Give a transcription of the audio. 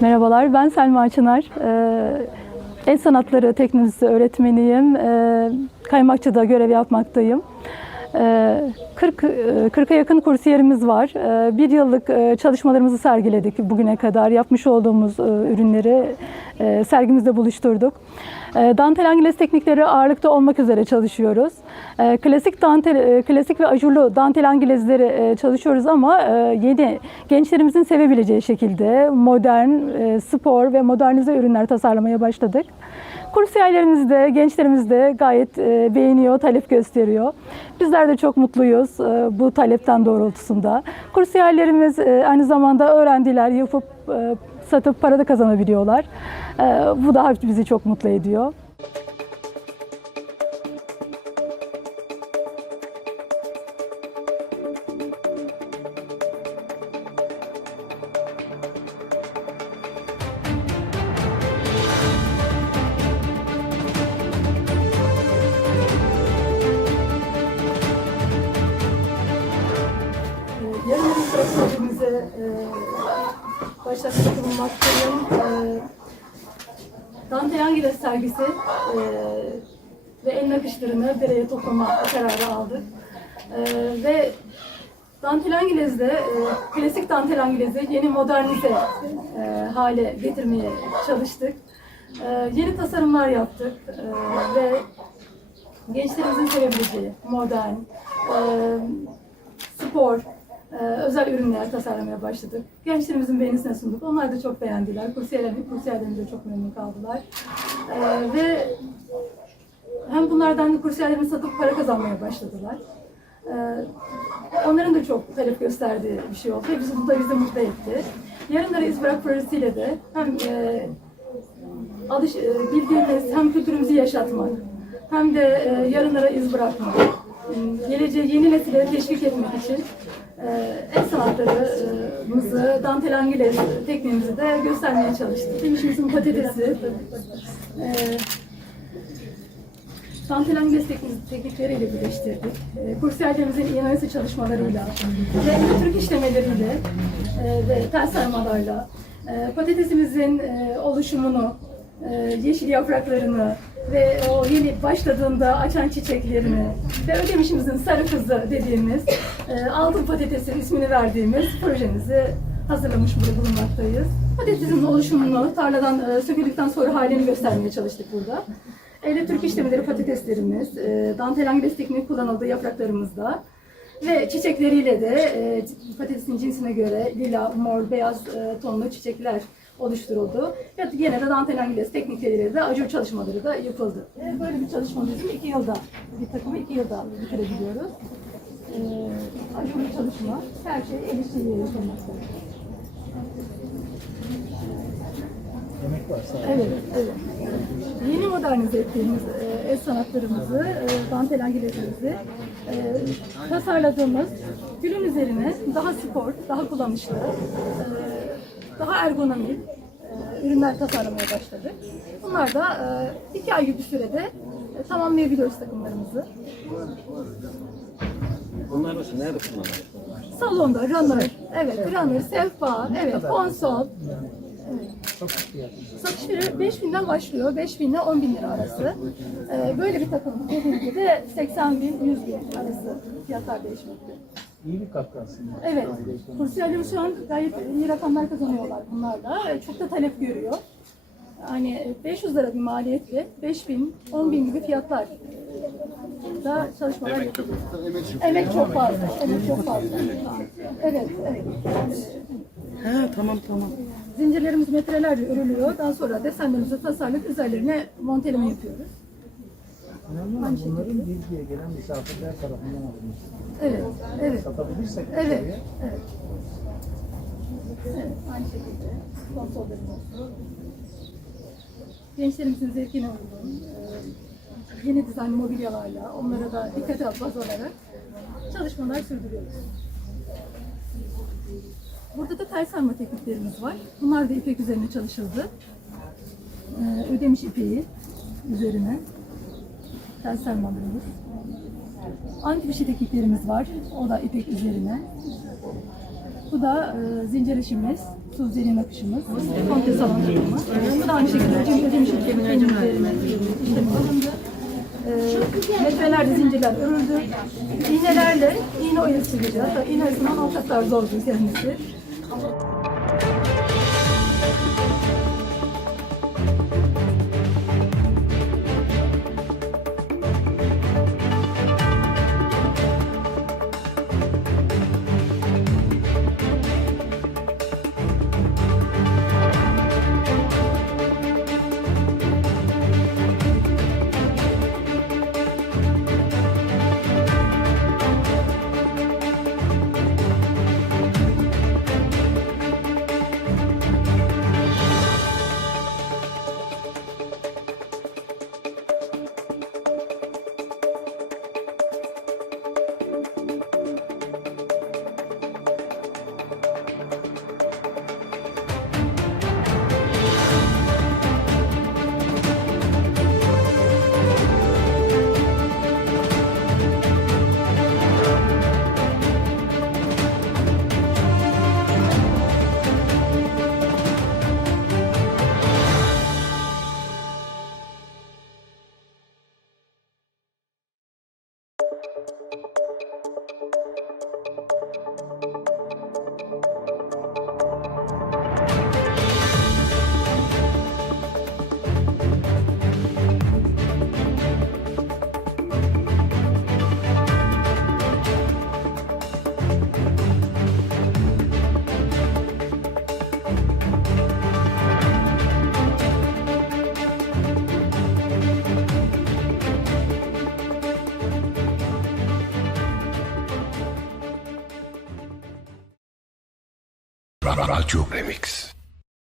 Merhabalar, ben Selma Çınar. Ee, El sanatları teknolojisi öğretmeniyim. Ee, Kaymakçı'da görev yapmaktayım. Ee, 40 e, 40'a yakın kursiyerimiz var. Ee, Bir yıllık e, çalışmalarımızı sergiledik bugüne kadar. Yapmış olduğumuz e, ürünleri e, sergimizde buluşturduk. Ee, Dantel Angeles teknikleri ağırlıkta olmak üzere çalışıyoruz. Ee, Klasik dantel, e, klasik ve ajurlu dantel angelezleri e, çalışıyoruz ama e, yeni gençlerimizin sevebileceği şekilde modern, e, spor ve modernize ürünler tasarlamaya başladık. Kursiyerlerimiz de, gençlerimiz de gayet e, beğeniyor, talep gösteriyor. Bizler de çok mutluyuz e, bu talepten doğrultusunda. Kursiyerlerimiz e, aynı zamanda öğrendiler, yapıp satıp para da kazanabiliyorlar. Bu da bizi çok mutlu ediyor. Başlatmış bulunmaktayım. E, Dante Angeles sergisi e, ve el nakışlarını araya toplama kararı aldık. E, ve Dantel Angeles'de e, klasik Dantel Angeles'i yeni modernize e, hale getirmeye çalıştık. E, yeni tasarımlar yaptık e, ve gençlerimizin sevebileceği modern, e, spor, özel ürünler tasarlamaya başladık. Gençlerimizin beğenisine sunduk. Onlar da çok beğendiler. Kursiyerlerimiz, de çok memnun kaldılar. E, ve hem bunlardan kursiyerlerimiz satıp para kazanmaya başladılar. E, onların da çok talep gösterdiği bir şey oldu. Bizi, bu da bizi mutlu etti. Yarınları İz Bırak projesiyle de hem e, alış, e, bildiğimiz hem kültürümüzü yaşatmak hem de e, yarınlara iz bırakmak, geleceği yeni nesile teşvik etmek için e, el sanatlarımızı, dantel angeles tekniğimizi de göstermeye çalıştık. Demişimizin patatesi, e, dantel angeles teknik, teknikleriyle birleştirdik. E, kursiyerlerimizin inovasyon çalışmalarıyla ve Türk işlemeleriyle e, ve tel sarmalarla e, patatesimizin e, oluşumunu, e, yeşil yapraklarını ve o yeni başladığında açan çiçeklerini ve ödemişimizin sarı kızı dediğimiz e, altın patatesin ismini verdiğimiz projemizi hazırlamış burada bulunmaktayız. Patatesin oluşumunu tarladan e, söküldükten sonra halini göstermeye çalıştık burada. Elle Türk işlemeleri patateslerimiz, e, dantel angeles tekniği kullanıldığı yapraklarımızda ve çiçekleriyle de e, patatesin cinsine göre lila, mor, beyaz e, tonlu çiçekler oluşturuldu. Ve yine de dantel angeles teknikleriyle de acur çalışmaları da yapıldı. Böyle bir çalışmamızı iki yılda, bir takımı iki yılda bitirebiliyoruz. E, acurlu çalışma, her şey el var sağ Evet, evet. Yeni modernize ettiğimiz e, el sanatlarımızı, e, dantel angelesimizi e, tasarladığımız gülün üzerine daha spor, daha kullanışlı, e, daha ergonomik e, ürünler tasarlamaya başladık. Bunlar da e, iki ay gibi sürede e, tamamlayabiliyoruz takımlarımızı. Bunlar nasıl? Nerede kullanılıyor? Salonda runner, evet runner, sehpa, evet konsol, fiyat. Satış fiyatı 5 binden başlıyor. 5 bin ile 10 bin lira arası. Ee, böyle bir takım dediğim gibi de 80 bin, 100 bin arası fiyatlar değişmekte. İyi bir katkı aslında. Evet, kursiyerlerimiz şu an gayet iyi rakamlar kazanıyorlar bunlarla. Çok da talep görüyor. Yani 500 lira bir maliyetle 5 bin, 10 bin gibi fiyatlar da çalışmalar yapılıyor. Emek çok fazla. Emek çok fazla. Evet, evet. Ha tamam tamam. Zincirlerimiz metrelerce örülüyor. Daha sonra desenlerimizi tasarlayıp üzerlerine monteleme yapıyoruz. Bunların bilgiye gelen misafirler tarafından alınması. Evet, evet, Satabilirsek evet, dışarıya, evet. Evet, aynı şekilde konsollarımız. Gençlerimizin zevkine uygun, e, yeni dizayn mobilyalarla onlara da dikkate baz olarak çalışmalar sürdürüyoruz. Burada da tel sarma tekniklerimiz var. Bunlar da ipek üzerine çalışıldı. Ee, ödemiş ipeği üzerine tel sarmalarımız. Antifişi tekniklerimiz var. O da ipek üzerine. Bu da e, zincir işimiz. 30 yeni nakışımız, komple salon takımı. Bu da aynı şekilde cimri şirketinin işlemi alındı. Ee, metrelerce zincirler örüldü. İğnelerle iğne oyası gibi. Hatta iğne oyasından alçaklar zordu kendisi.